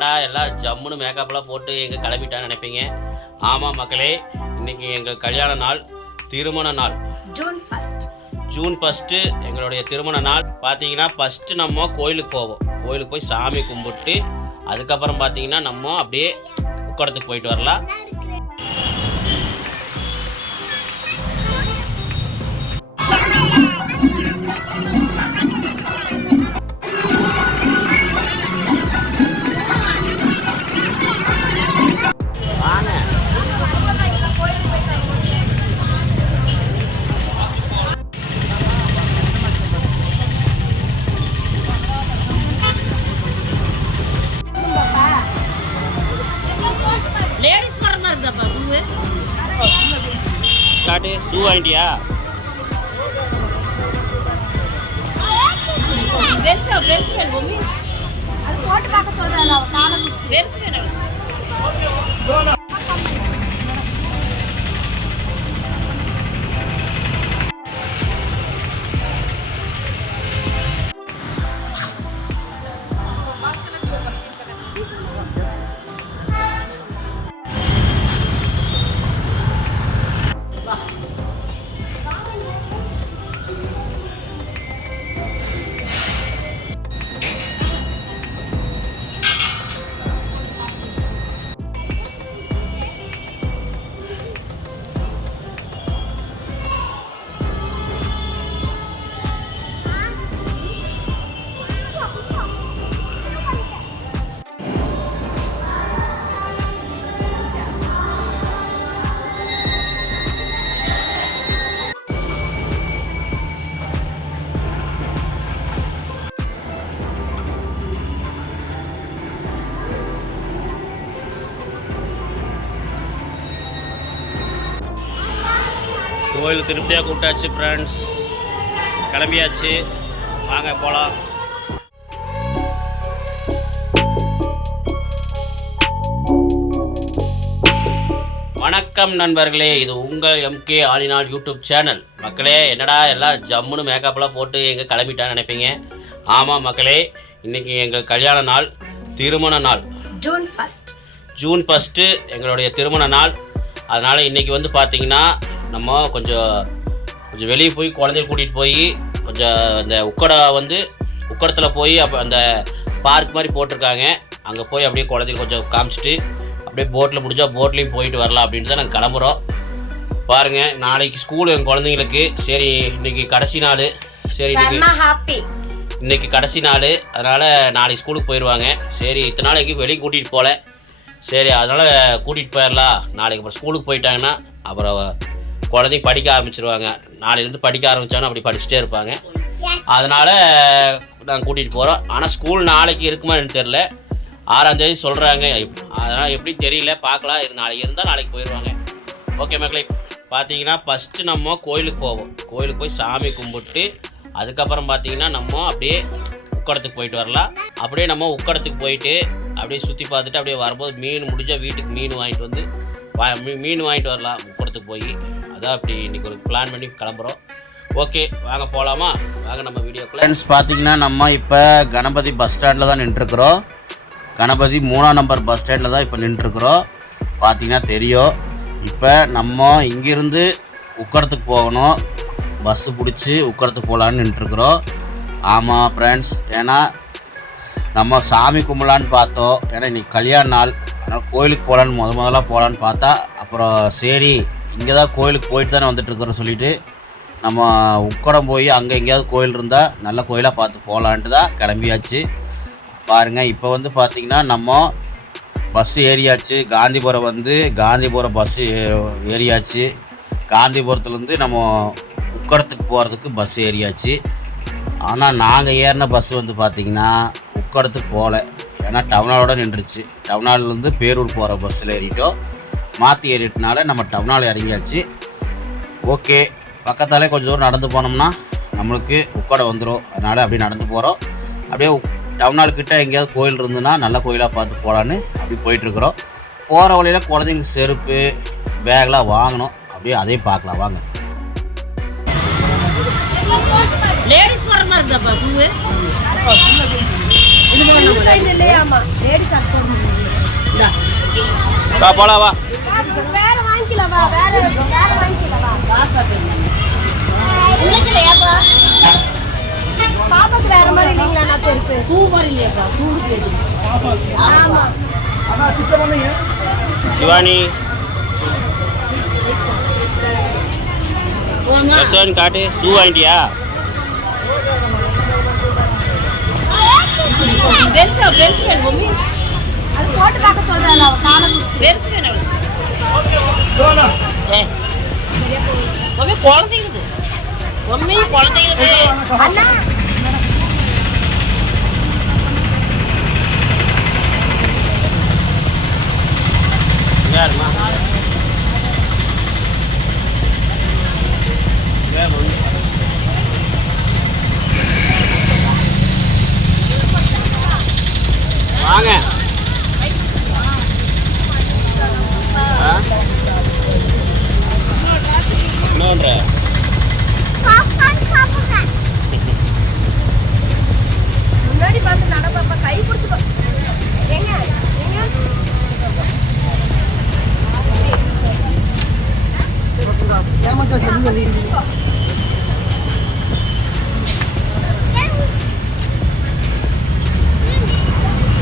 என்னடா எல்லாம் ஜம்முன்னு மேக்கப்லாம் போட்டு எங்கே கிளம்பிட்டான்னு நினைப்பீங்க? ஆமாம் மக்களே இன்னைக்கு எங்கள் கல்யாண நாள் திருமண நாள். ஜூன் ஃபர்ஸ்ட் ஜூன் ஃபஸ்ட்டு எங்களுடைய திருமண நாள். பார்த்தீங்கன்னா ஃபஸ்ட்டு நம்ம கோயிலுக்கு போவோம். கோயிலுக்கு போய் சாமி கும்பிட்டு அதுக்கப்புறம் பார்த்தீங்கன்னா நம்ம அப்படியே உக்கடத்துக்கு போயிட்டு வரலாம். ஷூ வாங்கிட்டியா? போட்டு பார்க்க சொல்றேன் அவ காலம் கோயில் திருப்தியாக கூப்பிட்டாச்சு ஃப்ரெண்ட்ஸ் கிளம்பியாச்சு. வாங்க போகலாம் வணக்கம் நண்பர்களே இது உங்கள் எம்கே ஆலிநாள் யூடியூப் சேனல். மக்களே என்னடா எல்லாம் ஜம்முன்னு மேக்கப்லாம் போட்டு எங்கே கிளம்பிட்டான்னு நினைப்பீங்க? ஆமாம் மக்களே இன்றைக்கி எங்கள் கல்யாண நாள் திருமண நாள். ஜூன் ஃபர்ஸ்ட் ஜூன் ஃபஸ்ட்டு எங்களுடைய திருமண நாள். அதனால் இன்றைக்கி வந்து பார்த்திங்கன்னா நம்ம கொஞ்சம் கொஞ்சம் வெளியே போய் குழந்தைய கூட்டிகிட்டு போய் கொஞ்சம் இந்த உக்கடை வந்து உக்கடத்தில் போய் அப்போ அந்த பார்க் மாதிரி போட்டிருக்காங்க. அங்கே போய் அப்படியே குழந்தைய கொஞ்சம் காமிச்சிட்டு அப்படியே போட்டில் முடிஞ்சால் போட்லேயும் போயிட்டு வரலாம் அப்படின்ட்டு தான் நாங்கள் கிளம்புறோம். பாருங்கள் நாளைக்கு ஸ்கூல் எங்கள் குழந்தைங்களுக்கு. சரி இன்னைக்கு கடைசி நாள். சரி ஹாப்பி இன்னைக்கு கடைசி நாள். அதனால் நாளைக்கு ஸ்கூலுக்கு போயிடுவாங்க சரி இத்தனை நாள் எங்கேயும் வெளியே கூட்டிகிட்டு போகல சரி அதனால் கூட்டிகிட்டு போயிடலாம் நாளைக்கு அப்புறம் ஸ்கூலுக்கு போயிட்டாங்கன்னா அப்புறம் குழந்தைங்க படிக்க ஆரம்பிச்சிருவாங்க. நாளையிலேருந்து படிக்க ஆரம்பித்தாங்கன்னா அப்படி படிச்சுட்டே இருப்பாங்க. அதனால் நாங்கள் கூட்டிகிட்டு போகிறோம் ஆனால் ஸ்கூல் நாளைக்கு இருக்குமான்னு தெரில ஆறாந்தேதி சொல்கிறாங்க அதனால் எப்படி தெரியல பார்க்கலாம். இரு- நாளைக்கு இருந்தால் நாளைக்கு போயிடுவாங்க ஓகே மக்களே பார்த்தீங்கன்னா ஃபஸ்ட்டு நம்ம கோயிலுக்கு போவோம். கோயிலுக்கு போய் சாமி கும்பிட்டு அதுக்கப்புறம் பார்த்தீங்கன்னா நம்ம அப்படியே உக்கடத்துக்கு போயிட்டு வரலாம். அப்படியே நம்ம உக்கடத்துக்கு போயிட்டு அப்படியே சுற்றி பார்த்துட்டு அப்படியே வரும்போது மீன் முடிஞ்சால் வீட்டுக்கு மீன் வாங்கிட்டு வந்து வா மீன் வாங்கிட்டு வரலாம் உக்கடத்துக்கு போய். அதான் அப்படி இன்றைக்கி ஒரு பிளான் பண்ணி கிளம்புறோம். ஓகே வாங்க போகலாமா வாங்க நம்ம வீடியோக்குள்ள. ஃப்ரெண்ட்ஸ் பார்த்தீங்கன்னா நம்ம இப்போ கணபதி பஸ் ஸ்டாண்டில் தான் நின்றுருக்குறோம். கணபதி மூணாம் நம்பர் பஸ் ஸ்டாண்டில் தான் இப்போ நின்றுருக்குறோம். பார்த்தீங்கன்னா தெரியும். இப்போ நம்ம இங்கேருந்து உக்கடத்துக்கு போகணும். பஸ்ஸு பிடிச்சி உக்கடத்துக்கு போகலான்னு நின்றுருக்குறோம். ஆமாம் ஃப்ரெண்ட்ஸ் ஏன்னா நம்ம சாமி கும்பலான்னு பார்த்தோம். ஏன்னா இன்றைக்கி கல்யாண நாள். அதனால் கோயிலுக்கு போகலான்னு முத முதலாக போகலான்னு பார்த்தா அப்புறம் சரி இங்கே தான் கோயிலுக்கு போயிட்டு தானே வந்துட்டுருக்குறோம் சொல்லிட்டு நம்ம உக்கடம் போய் அங்கே எங்கேயாவது கோயில் இருந்தால் நல்ல கோயிலாக பார்த்து போகலான்ட்டு தான் கிளம்பியாச்சு. பாருங்கள் இப்போ வந்து பார்த்திங்கன்னா நம்ம பஸ் ஏறியாச்சு. காந்திபுரம் வந்து காந்திபுரம் பஸ்ஸு ஏறியாச்சு. காந்திபுரத்துலேருந்து நம்ம உக்கடத்துக்கு போகிறதுக்கு பஸ் ஏறியாச்சு. ஆனால் நாங்கள் ஏறின பஸ் வந்து பார்த்திங்கன்னா உக்கடத்துக்கு போகல ஏன்னா டவுனாலோட நின்றுச்சு. டவுனாலேருந்து பேரூர் போகிற பஸ்ஸில் ஏறிட்டோம். மாற்றி ஏறிட்டனால நம்ம டவுனால் இறங்கியாச்சு. ஓகே பக்கத்தாலே கொஞ்சம் தூரம் நடந்து போனோம்னா நம்மளுக்கு உக்கடை வந்துடும் அதனால் அப்படியே நடந்து போகிறோம் அப்படியே டவுனால் கிட்ட எங்கேயாவது கோயில் இருந்ததுன்னா நல்ல கோயிலாக பார்த்து போகலான்னு அப்படி போயிட்டுருக்குறோம். போகிற வழியில் குழந்தைங்களுக்கு செருப்பு பேக்லாம் வாங்கணும். அப்படியே அதையும் பார்க்கலாம் வாங்க. லேடிஸ் போடுற மாதிரி இருந்தாப்பா ஷூவு இல்லையாமா லேடிஸ் அது போடணும் வா. பாப்பாக்கு வேற மாதிரி இல்லைங்களா நான் இருக்கு இல்லையாப்பா ஆமா. சிவானி. லட்சம் காட்டு. ஷூ வாங்கிட்டியா? பெருசா பெருசு வேணும் மம்மி. அது போட்டு பார்க்க சொல்றாரு அவ காலை குத்தி. பெருசு வேணும். மம்மி குழந்தைங்களுக்கு மம்மி குழந்தைங்களுக்கு அண்ணா யாருமா வாங்க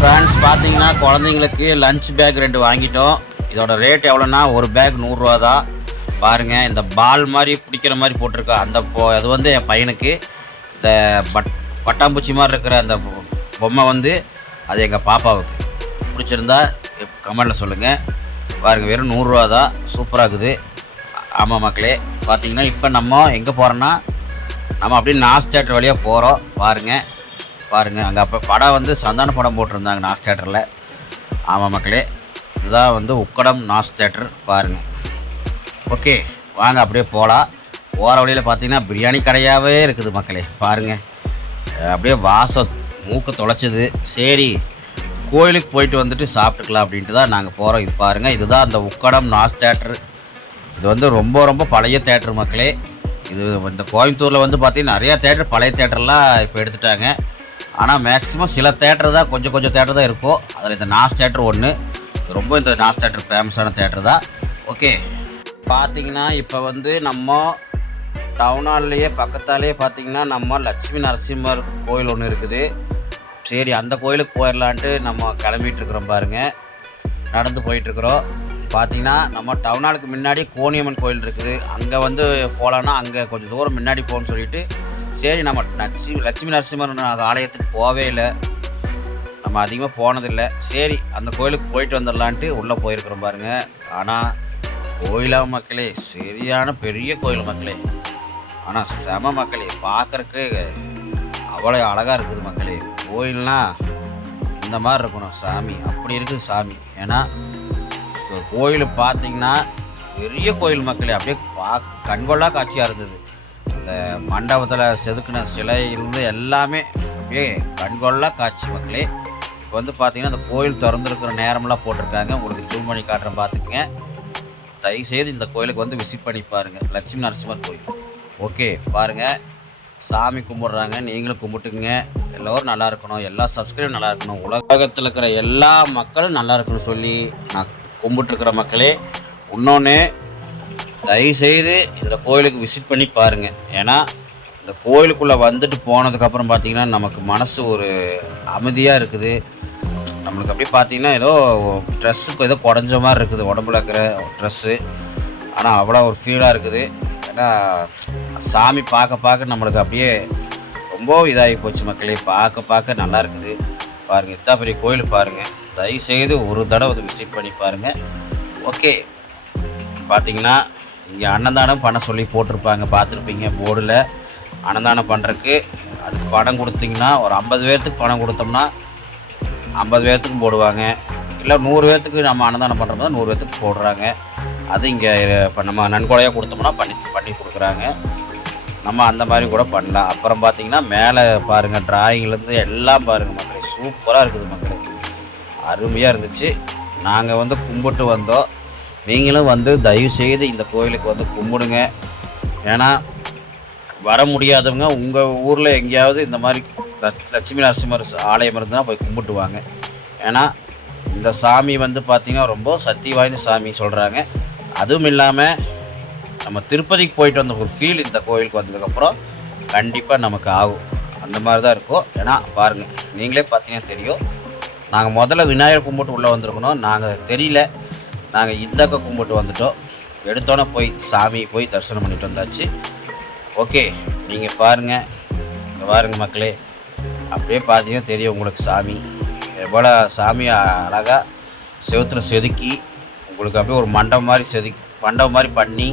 ஃப்ரெண்ட்ஸ் பார்த்தீங்கன்னா குழந்தைங்களுக்கு லஞ்ச் பேக் ரெண்டு வாங்கிட்டோம். இதோட ரேட் எவ்வளோன்னா ஒரு பேக் நூறுரூவா தான் பாருங்கள் இந்த பால் மாதிரி பிடிக்கிற மாதிரி போட்டிருக்கா. அந்த பொ அது வந்து என் பையனுக்கு. இந்த பட் பட்டாம்பூச்சி மாதிரி இருக்கிற அந்த பொம்மை வந்து அது எங்கள் பாப்பாவுக்கு. பிடிச்சிருந்தா கமெண்டில் சொல்லுங்கள் பாருங்கள் வெறும் நூறுரூவா தான் சூப்பராக இருக்குது. ஆமாம் மக்களே பார்த்தீங்கன்னா இப்போ நம்ம எங்கே போகிறோன்னா நம்ம அப்படியே நாஸ் தேட்டர் வழியாக போகிறோம் பாருங்கள் பாருங்கள் அங்கே அப்போ படம் வந்து சந்தான படம் போட்டிருந்தாங்க நாஸ் தேட்டரில் ஆமாம் மக்களே இதுதான் வந்து உக்கடம் நாஸ் தேட்டர் பாருங்கள் ஓகே வாங்க அப்படியே போகலாம் போகிற வழியில் பார்த்தீங்கன்னா பிரியாணி கடையாகவே இருக்குது மக்களே பாருங்கள் அப்படியே வாசம் மூக்கு தொலைச்சிது. சரி கோயிலுக்கு போயிட்டு வந்துட்டு சாப்பிட்டுக்கலாம் அப்படின்ட்டு தான் நாங்கள் போகிறோம் இது பாருங்கள் இதுதான் அந்த உக்கடம் நாஸ் தேட்டர் இது வந்து ரொம்ப ரொம்ப பழைய தேட்டர் மக்களே. இது இந்த கோயம்புத்தூரில் வந்து பார்த்தீங்கன்னா நிறையா தேட்டர் பழைய தேட்டர்லாம் இப்போ எடுத்துட்டாங்க. ஆனால் மேக்ஸிமம் சில தேட்டர் தான் கொஞ்சம் கொஞ்சம் தேட்டர் தான் இருக்கும் அதில் இந்த நாஸ் தேட்டர் ஒன்று ரொம்ப இந்த நாஸ் தேட்டர் ஃபேமஸான தேட்டர் தான். ஓகே பார்த்தீங்கன்னா இப்போ வந்து நம்ம டவுன் ஹால்லையே பக்கத்தாலேயே பார்த்தீங்கன்னா நம்ம லட்சுமி நரசிம்மர் கோயில் ஒன்று இருக்குது. சரி அந்த கோயிலுக்கு போயிடலான்ட்டு நம்ம கிளம்பிட்டு இருக்கிறோம் பாருங்கள் நடந்து போயிட்டுருக்குறோம் பார்த்தீங்கன்னா நம்ம டவுன் ஹாலுக்கு முன்னாடி கோணியம்மன் கோயில் இருக்குது. அங்கே வந்து போகலான்னா அங்கே கொஞ்சம் தூரம் முன்னாடி போகணும்னு சொல்லிட்டு சரி நம்ம லட்சுமி லட்சுமி நரசிம்மர் ஆலயத்துக்கு போவே இல்லை. நம்ம அதிகமாக போனதில்லை. சரி அந்த கோயிலுக்கு போயிட்டு வந்துடலான்ட்டு உள்ளே போயிருக்கிறோம் பாருங்கள் ஆனால் கோயிலா மக்களே சரியான பெரிய கோயில் மக்களே. ஆனால் செம மக்களே பார்க்குறக்கு அவ்வளோ அழகாக இருக்குது மக்களே. கோயில்னால் இந்த மாதிரி இருக்கணும் சாமி. அப்படி இருக்குது சாமி. ஏன்னா கோயில் பார்த்தீங்கன்னா பெரிய கோயில் மக்களே. அப்படியே பா கண்கொள்ளா காட்சியாக இருந்தது. அந்த மண்டபத்தில் செதுக்கின சிலையிலிருந்து எல்லாமே அப்படியே கண்கொள்ளா காட்சி மக்களே. இப்போ வந்து பார்த்தீங்கன்னா அந்த கோயில் திறந்துருக்கிற நேரம்லாம் போட்டிருக்காங்க. உங்களுக்கு ஜூம் பண்ணி காட்டுறேன் பார்த்துக்குங்க. தயவுசெய்து இந்த கோயிலுக்கு வந்து விசிட் பண்ணி பாருங்கள் லட்சுமி நரசிம்மர் கோயில். ஓகே பாருங்கள் சாமி கும்பிட்றாங்க. நீங்களும் கும்பிட்டுங்க எல்லோரும் நல்லா இருக்கணும். எல்லா சப்ஸ்கிரைபரும் நல்லா இருக்கணும். உலகத்தில் இருக்கிற எல்லா மக்களும் நல்லா இருக்கணும் சொல்லி நான் கும்பிட்டுருக்கிற மக்களே. இன்னொன்று தயவுசெய்து இந்த கோயிலுக்கு விசிட் பண்ணி பாருங்கள் ஏன்னா இந்த கோயிலுக்குள்ளே வந்துட்டு போனதுக்கப்புறம் பார்த்தீங்கன்னா நமக்கு மனசு ஒரு அமைதியாக இருக்குது. நம்மளுக்கு அப்படியே பார்த்தீங்கன்னா ஏதோ ட்ரெஸ்ஸுக்கு ஏதோ குடஞ்ச மாதிரி இருக்குது உடம்புல இருக்கிற ட்ரெஸ்ஸு ஆனால் அவ்வளோ ஒரு ஃபீலாக இருக்குது. ஏன்னா சாமி பார்க்க பார்க்க நம்மளுக்கு அப்படியே ரொம்ப இதாகி போச்சு மக்களே. பார்க்க பார்க்க நல்லா இருக்குது. பாருங்கள் இத்தா பெரிய கோயில் பாருங்கள் தயவுசெய்து ஒரு தடவை வந்து விசிட் பண்ணி பாருங்கள் ஓகே பார்த்தீங்கன்னா இங்கே அன்னதானம் பண்ண சொல்லி போட்டிருப்பாங்க பார்த்துருப்பீங்க போர்டில். அன்னதானம் பண்ணுறதுக்கு அதுக்கு பணம் கொடுத்தீங்கன்னா ஒரு ஐம்பது பேர்த்துக்கு பணம் கொடுத்தோம்னா ஐம்பது பேர்த்துக்கும் போடுவாங்க. இல்லை நூறு பேர்த்துக்கு நம்ம அன்னதானம் பண்ணுறோம்னா நூறு பேர்த்துக்கு போடுறாங்க. அது இங்கே இப்போ நம்ம நன்கொடையாக கொடுத்தோம்னா பண்ணி பண்ணி கொடுக்குறாங்க. நம்ம அந்த மாதிரி கூட பண்ணலாம். அப்புறம் பார்த்தீங்கன்னா மேலே பாருங்கள் டிராயிங்லேருந்து எல்லாம் பாருங்கள் மக்களே. சூப்பராக இருக்குது மக்களே. அருமையாக இருந்துச்சு. நாங்கள் வந்து கும்பிட்டு வந்தோம். நீங்களும் வந்து தயவு செய்து இந்த கோயிலுக்கு வந்து கும்பிடுங்க. ஏன்னா வர முடியாதவங்க உங்கள் ஊரில் எங்கேயாவது இந்த மாதிரி லட்சுமி நரசிம்மர் ஆலயம் இருந்ததுன்னா போய் கும்பிட்டு வாங்க. ஏன்னா இந்த சாமி வந்து பார்த்திங்கன்னா ரொம்ப சக்தி வாய்ந்த சாமி சொல்கிறாங்க அதுவும் இல்லாமல் நம்ம திருப்பதிக்கு போயிட்டு வந்த ஒரு ஃபீல் இந்த கோயிலுக்கு வந்ததுக்கப்புறம் கண்டிப்பாக நமக்கு ஆகும். அந்த மாதிரி தான் இருக்கும். ஏன்னா பாருங்கள் நீங்களே பார்த்தீங்கன்னா தெரியும். நாங்கள் முதல்ல விநாயகர் கும்பிட்டு உள்ளே வந்திருக்கணும். நாங்கள் தெரியல. நாங்கள் இந்தக்க கும்பிட்டு வந்துட்டோம். எடுத்தோன்னே போய் சாமி போய் தரிசனம் பண்ணிட்டு வந்தாச்சு. ஓகே நீங்கள் பாருங்கள் இங்கே பாருங்கள் மக்களே. அப்படியே பார்த்தீங்கன்னா தெரியும் உங்களுக்கு சாமி. எவ்வளோ சாமி அழகாக செவுத்துல செதுக்கி உங்களுக்கு அப்படியே ஒரு மண்டபம் மாதிரி செதுக்கி மண்டபம் மாதிரி பண்ணி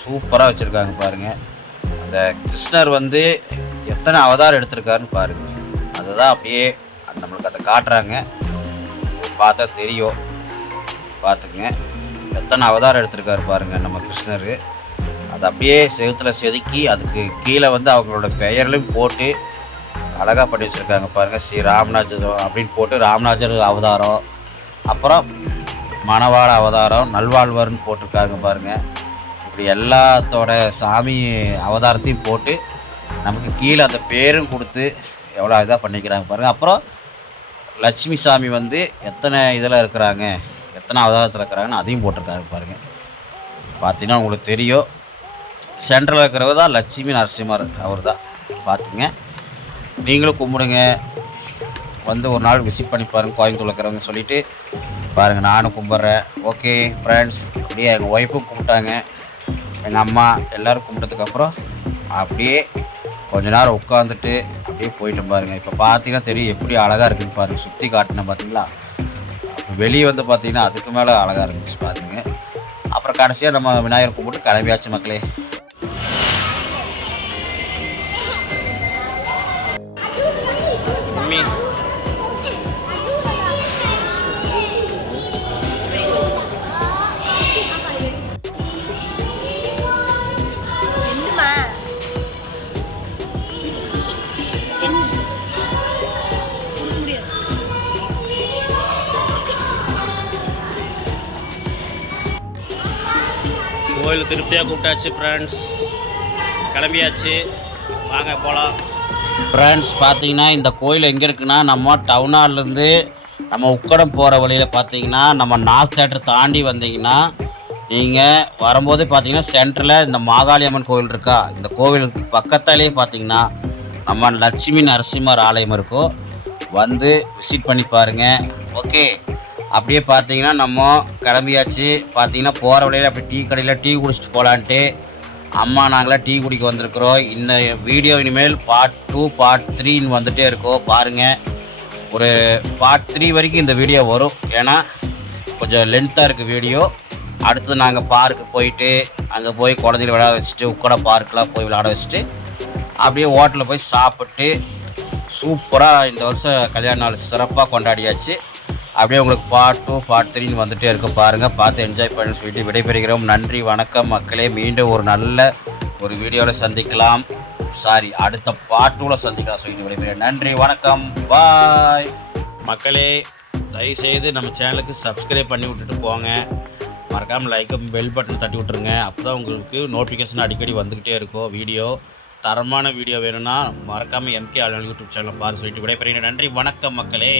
சூப்பராக வச்சுருக்காங்க பாருங்கள் அந்த கிருஷ்ணர் வந்து எத்தனை அவதாரம் எடுத்திருக்காருன்னு பாருங்கள் அதுதான் அப்படியே நம்மளுக்கு அதை காட்டுறாங்க. பார்த்தா தெரியும். பார்த்துக்குங்க. எத்தனை அவதாரம் எடுத்திருக்காரு பாருங்கள் நம்ம கிருஷ்ணர். அதை அப்படியே செகுத்தில் செதுக்கி அதுக்கு கீழே வந்து அவங்களோட பெயர்லையும் போட்டு அழகாக பண்ணி வச்சுருக்காங்க பாருங்கள் ஸ்ரீ ராமராஜர் அப்படின்னு போட்டு ராமநாஜர் அவதாரம் அப்புறம் மணவாள அவதாரம் நல்வாழ்வர்னு போட்டிருக்காங்க பாருங்கள் இப்படி எல்லாத்தோட சாமி அவதாரத்தையும் போட்டு நமக்கு கீழே அந்த பேரும் கொடுத்து எவ்வளோ இதாக பண்ணிக்கிறாங்க பாருங்கள் அப்புறம் லட்சுமி சாமி வந்து எத்தனை இதில் இருக்கிறாங்க? எத்தனை அவதாரத்தில் இருக்கிறாங்கன்னு அதையும் போட்டிருக்காரு பாருங்கள் பார்த்தீங்கன்னா உங்களுக்கு தெரியும். சென்ட்ரலில் இருக்கிறவர் தான் லட்சுமி நரசிம்மர் அவர் தான். பார்த்துங்க. நீங்களும் கும்பிடுங்க. வந்து ஒரு நாள் விசிட் பண்ணி பாருங்கள் கோயம்புத்தூர் இருக்கிறவங்க சொல்லிவிட்டு பாருங்கள் நானும் கும்பிட்றேன். ஓகே ஃப்ரெண்ட்ஸ் அப்படியே எங்கள் ஒய்ஃபும் கும்பிட்டாங்க. எங்கள் அம்மா எல்லோரும் கும்பிட்டதுக்கப்புறம் அப்படியே கொஞ்ச நேரம் உட்காந்துட்டு அப்படியே போயிட்டு பாருங்கள் இப்போ பார்த்தீங்கன்னா தெரியும் எப்படி அழகாக இருக்குன்னு பாருங்கள் சுற்றி காட்டினேன் பார்த்தீங்களா வெளியே வந்து பார்த்தீங்கன்னா அதுக்கு மேலே அழகாக இருந்துச்சு பாருங்க. அப்புறம் கடைசியாக நம்ம விநாயகர் கும்பிட்டு கிளம்பியாச்சு மக்களே. கோயில் திருப்தியாக கூப்பிட்டாச்சு ஃப்ரெண்ட்ஸ் கிளம்பியாச்சு. வாங்க போகலாம் ஃப்ரெண்ட்ஸ் பார்த்தீங்கன்னா இந்த கோயில் எங்கே இருக்குன்னா நம்ம டவுனாலேருந்து நம்ம உக்கடம் போகிற வழியில் பார்த்தீங்கன்னா நம்ம நாஸ் தேட்டர் தாண்டி வந்தீங்கன்னா நீங்கள் வரும்போது பார்த்தீங்கன்னா சென்டரில் இந்த மாகாளி அம்மன் கோவில் இருக்கா? இந்த கோவிலுக்கு பக்கத்தாலே பார்த்தீங்கன்னா நம்ம லட்சுமி நரசிம்மர் ஆலயம் இருக்கும். வந்து விசிட் பண்ணி பாருங்கள் ஓகே அப்படியே பார்த்தீங்கன்னா நம்ம கிளம்பியாச்சு. பார்த்தீங்கன்னா போகிற வழியில் அப்படி டீ கடையில் டீ குடிச்சிட்டு போகலான்ட்டு அம்மா நாங்களாம் டீ குடிக்க வந்திருக்கிறோம். இந்த வீடியோ இனிமேல் பார்ட் டூ பார்ட் த்ரீன்னு வந்துகிட்டே இருக்கோம். பாருங்கள் ஒரு பார்ட் த்ரீ வரைக்கும் இந்த வீடியோ வரும். ஏன்னா கொஞ்சம் லென்த்தாக இருக்குது வீடியோ. அடுத்து நாங்கள் பார்க்கு போயிட்டு அங்கே போய் குழந்தைகளை விளையாட வச்சுட்டு உக்கட பார்க்கெலாம் போய் விளையாட வச்சுட்டு அப்படியே ஹோட்டலில் போய் சாப்பிட்டு சூப்பராக இந்த வருஷம் கல்யாண நாள் சிறப்பாக கொண்டாடியாச்சு. அப்படியே உங்களுக்கு பார்ட் டூ பார்ட் த்ரீன்னு வந்துட்டே இருக்கும். பாருங்கள் பார்த்து என்ஜாய் பண்ணி சொல்லிட்டு விடைபெறுகிறோம். நன்றி வணக்கம் மக்களே. மீண்டும் ஒரு நல்ல ஒரு வீடியோவில் சந்திக்கலாம். சாரி அடுத்த பார்ட் டூவில் சந்திக்கலாம் சொல்லிட்டு விடைபெறுகிறேன். நன்றி வணக்கம். பாய் மக்களே தயவுசெய்து நம்ம சேனலுக்கு சப்ஸ்கிரைப் பண்ணி விட்டுட்டு போங்க. மறக்காமல் லைக்கும் பெல் பட்டன் தட்டி விட்ருங்க அப்போ தான் உங்களுக்கு நோட்டிஃபிகேஷன் அடிக்கடி வந்துக்கிட்டே இருக்கும் வீடியோ தரமான வீடியோ வேணும்னா மறக்காமல் எம்கே ஆளுநர் யூடியூப் சேனலை பாரு சொல்லிட்டு விடைபெறுகிறேன். நன்றி வணக்கம் மக்களே.